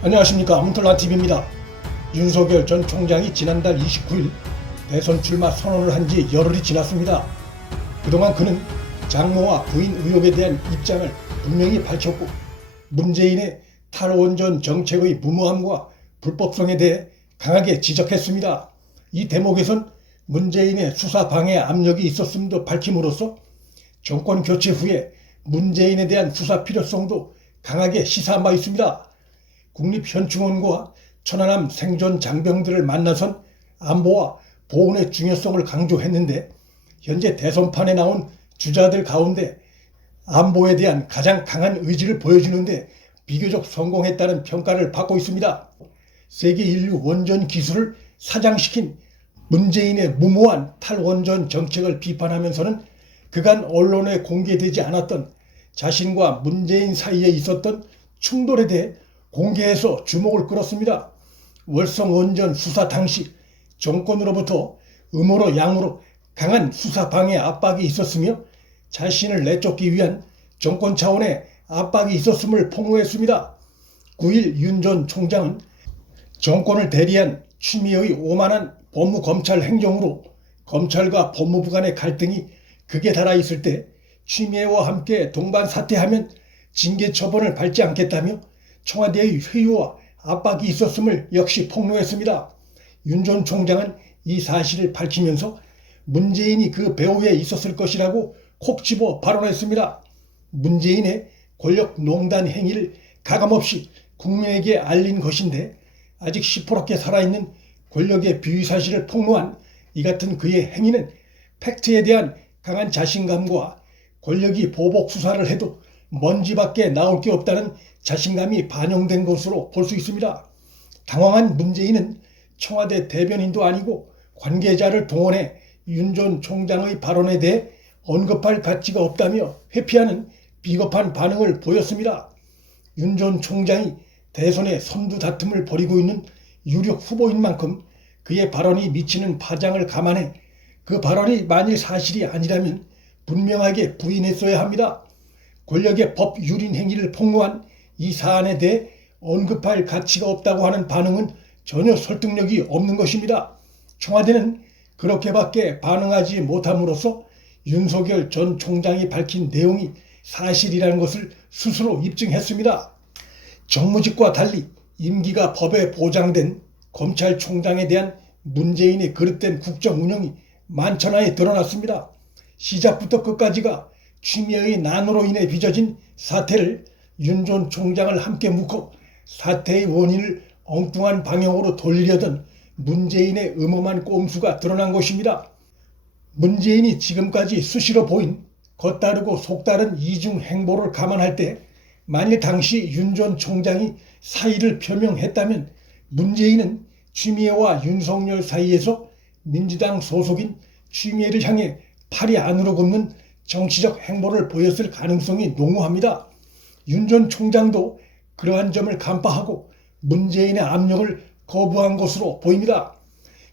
안녕하십니까, 문털란TV입니다. 윤석열 전 총장이 지난달 29일 대선 출마 선언을 한 지 열흘이 지났습니다. 그동안 그는 장모와 부인 의혹에 대한 입장을 분명히 밝혔고 문재인의 탈원전 정책의 무모함과 불법성에 대해 강하게 지적했습니다. 이 대목에선 문재인의 수사 방해 압력이 있었음도 밝힘으로써 정권 교체 후에 문재인에 대한 수사 필요성도 강하게 시사한 바 있습니다. 국립현충원과 천안함 생존 장병들을 만나선 안보와 보훈의 중요성을 강조했는데, 현재 대선판에 나온 주자들 가운데 안보에 대한 가장 강한 의지를 보여주는데 비교적 성공했다는 평가를 받고 있습니다. 세계 인류 원전 기술을 사장시킨 문재인의 무모한 탈원전 정책을 비판하면서는 그간 언론에 공개되지 않았던 자신과 문재인 사이에 있었던 충돌에 대해 공개해서 주목을 끌었습니다. 월성 원전 수사 당시 정권으로부터 음모로 양으로 강한 수사 방해 압박이 있었으며 자신을 내쫓기 위한 정권 차원의 압박이 있었음을 폭로했습니다. 9일 윤 전 총장은 정권을 대리한 추미애의 오만한 법무검찰 행정으로 검찰과 법무부 간의 갈등이 극에 달하 있을 때 추미애와 함께 동반 사퇴하면 징계 처분을 밟지 않겠다며 청와대의 회유와 압박이 있었음을 역시 폭로했습니다. 윤 전 총장은 이 사실을 밝히면서 문재인이 그 배후에 있었을 것이라고 콕 집어 발언했습니다. 문재인의 권력농단 행위를 가감없이 국민에게 알린 것인데, 아직 시퍼렇게 살아있는 권력의 비위 사실을 폭로한 이 같은 그의 행위는 팩트에 대한 강한 자신감과 권력이 보복 수사를 해도 먼지밖에 나올 게 없다는 자신감이 반영된 것으로 볼 수 있습니다. 당황한 문재인은 청와대 대변인도 아니고 관계자를 동원해 윤 전 총장의 발언에 대해 언급할 가치가 없다며 회피하는 비겁한 반응을 보였습니다. 윤 전 총장이 대선의 선두 다툼을 벌이고 있는 유력 후보인 만큼 그의 발언이 미치는 파장을 감안해 그 발언이 만일 사실이 아니라면 분명하게 부인했어야 합니다. 권력의 법 유린 행위를 폭로한 이 사안에 대해 언급할 가치가 없다고 하는 반응은 전혀 설득력이 없는 것입니다. 청와대는 그렇게밖에 반응하지 못함으로써 윤석열 전 총장이 밝힌 내용이 사실이라는 것을 스스로 입증했습니다. 정무직과 달리 임기가 법에 보장된 검찰총장에 대한 문재인의 그릇된 국정 운영이 만천하에 드러났습니다. 시작부터 끝까지가 추미애의 난으로 인해 빚어진 사태를 윤 전 총장을 함께 묶어 사태의 원인을 엉뚱한 방향으로 돌리려던 문재인의 음험한 꼼수가 드러난 것입니다. 문재인이 지금까지 수시로 보인 겉다르고 속다른 이중 행보를 감안할 때 만일 당시 윤 전 총장이 사의를 표명했다면 문재인은 추미애와 윤석열 사이에서 민주당 소속인 추미애를 향해 팔이 안으로 굽는 정치적 행보를 보였을 가능성이 농후합니다. 윤 전 총장도 그러한 점을 간파하고 문재인의 압력을 거부한 것으로 보입니다.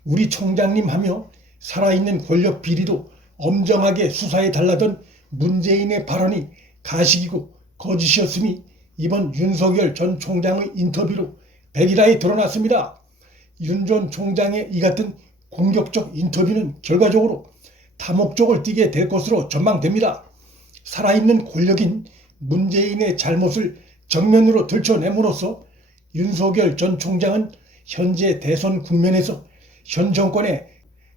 우리 총장님 하며 살아있는 권력 비리도 엄정하게 수사해 달라던 문재인의 발언이 가식이고 거짓이었음이 이번 윤석열 전 총장의 인터뷰로 백일하에 드러났습니다. 윤 전 총장의 이 같은 공격적 인터뷰는 결과적으로 다목적을 띠게 될 것으로 전망됩니다. 살아있는 권력인 문재인의 잘못을 정면으로 들춰냄으로써 윤석열 전 총장은 현재 대선 국면에서 현 정권에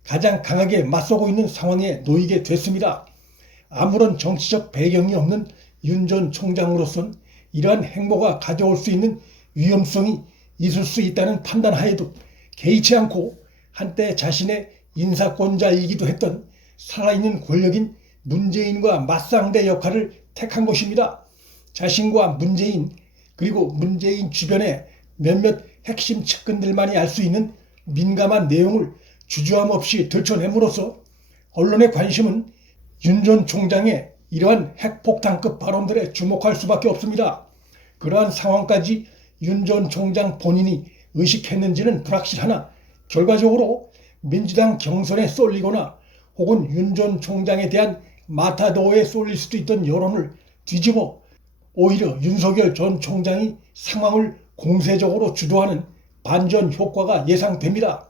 가장 강하게 맞서고 있는 상황에 놓이게 됐습니다. 아무런 정치적 배경이 없는 윤 전 총장으로선 이러한 행보가 가져올 수 있는 위험성이 있을 수 있다는 판단하에도 개의치 않고 한때 자신의 인사권자이기도 했던 살아있는 권력인 문재인과 맞상대 역할을 택한 것입니다. 자신과 문재인 그리고 문재인 주변의 몇몇 핵심 측근들만이 알 수 있는 민감한 내용을 주저함 없이 들춰냄으로써 언론의 관심은 윤 전 총장의 이러한 핵폭탄급 발언들에 주목할 수밖에 없습니다. 그러한 상황까지 윤 전 총장 본인이 의식했는지는 불확실하나 결과적으로 민주당 경선에 쏠리거나 혹은 윤 전 총장에 대한 마타도어에 쏠릴 수도 있던 여론을 뒤집어 오히려 윤석열 전 총장이 상황을 공세적으로 주도하는 반전 효과가 예상됩니다.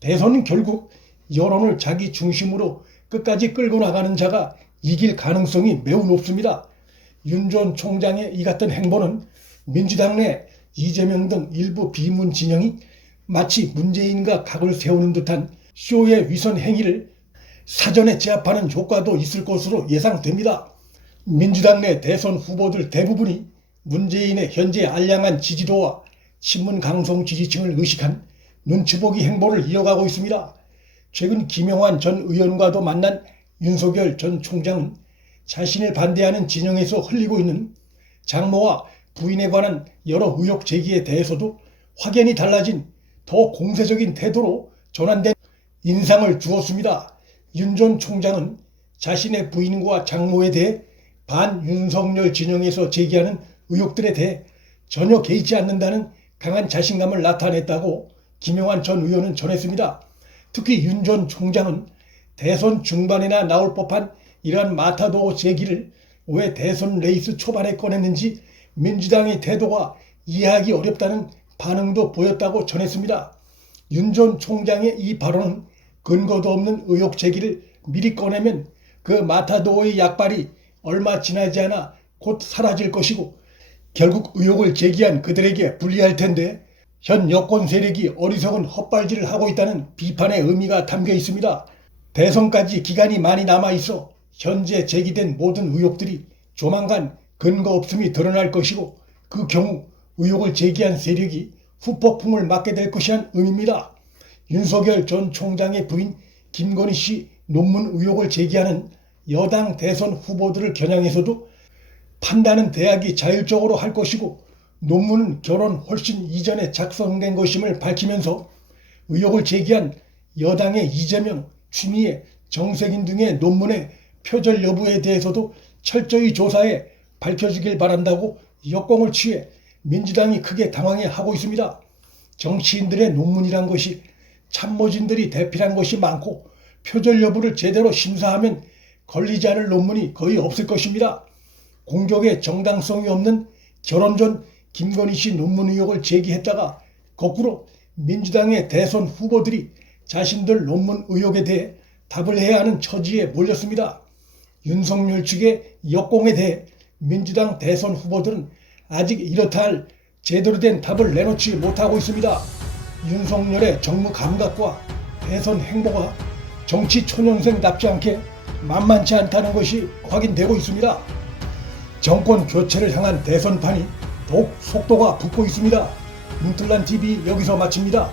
대선은 결국 여론을 자기 중심으로 끝까지 끌고 나가는 자가 이길 가능성이 매우 높습니다. 윤 전 총장의 이 같은 행보는 민주당 내 이재명 등 일부 비문 진영이 마치 문재인과 각을 세우는 듯한 쇼의 위선 행위를 사전에 제압하는 효과도 있을 것으로 예상됩니다. 민주당 내 대선 후보들 대부분이 문재인의 현재 알량한 지지도와 친문 강성 지지층을 의식한 눈치보기 행보를 이어가고 있습니다. 최근 김영환 전 의원과도 만난 윤석열 전 총장은 자신을 반대하는 진영에서 흘리고 있는 장모와 부인에 관한 여러 의혹 제기에 대해서도 확연히 달라진 더 공세적인 태도로 전환된 인상을 주었습니다. 윤 전 총장은 자신의 부인과 장모에 대해 반윤석열 진영에서 제기하는 의혹들에 대해 전혀 개의치 않는다는 강한 자신감을 나타냈다고 김영환 전 의원은 전했습니다. 특히 윤 전 총장은 대선 중반에나 나올 법한 이러한 마타도어 제기를 왜 대선 레이스 초반에 꺼냈는지 민주당의 태도가 이해하기 어렵다는 반응도 보였다고 전했습니다. 윤 전 총장의 이 발언은 근거도 없는 의혹 제기를 미리 꺼내면 그 마타도어의 약발이 얼마 지나지 않아 곧 사라질 것이고 결국 의혹을 제기한 그들에게 불리할 텐데 현 여권 세력이 어리석은 헛발질을 하고 있다는 비판의 의미가 담겨 있습니다. 대선까지 기간이 많이 남아있어 현재 제기된 모든 의혹들이 조만간 근거 없음이 드러날 것이고 그 경우 의혹을 제기한 세력이 후폭풍을 맞게 될 것이란 의미입니다. 윤석열 전 총장의 부인 김건희 씨 논문 의혹을 제기하는 여당 대선 후보들을 겨냥해서도 판단은 대학이 자율적으로 할 것이고 논문은 결혼 훨씬 이전에 작성된 것임을 밝히면서 의혹을 제기한 여당의 이재명, 추미애, 정세균 등의 논문의 표절 여부에 대해서도 철저히 조사해 밝혀주길 바란다고 역공을 취해 민주당이 크게 당황해하고 있습니다. 정치인들의 논문이란 것이 참모진들이 대필한 것이 많고 표절 여부를 제대로 심사하면 걸리지 않을 논문이 거의 없을 것입니다. 공적의 정당성이 없는 결혼 전 김건희 씨 논문 의혹을 제기했다가 거꾸로 민주당의 대선 후보들이 자신들 논문 의혹에 대해 답을 해야 하는 처지에 몰렸습니다. 윤석열 측의 역공에 대해 민주당 대선 후보들은 아직 이렇다 할 제대로 된 답을 내놓지 못하고 있습니다. 윤석열의 정무 감각과 대선 행보가 정치 초년생답지 않게 만만치 않다는 것이 확인되고 있습니다. 정권 교체를 향한 대선판이 더욱 속도가 붙고 있습니다. 문틀란TV 여기서 마칩니다.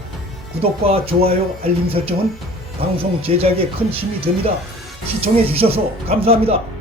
구독과 좋아요, 알림 설정은 방송 제작에 큰 힘이 됩니다. 시청해 주셔서 감사합니다.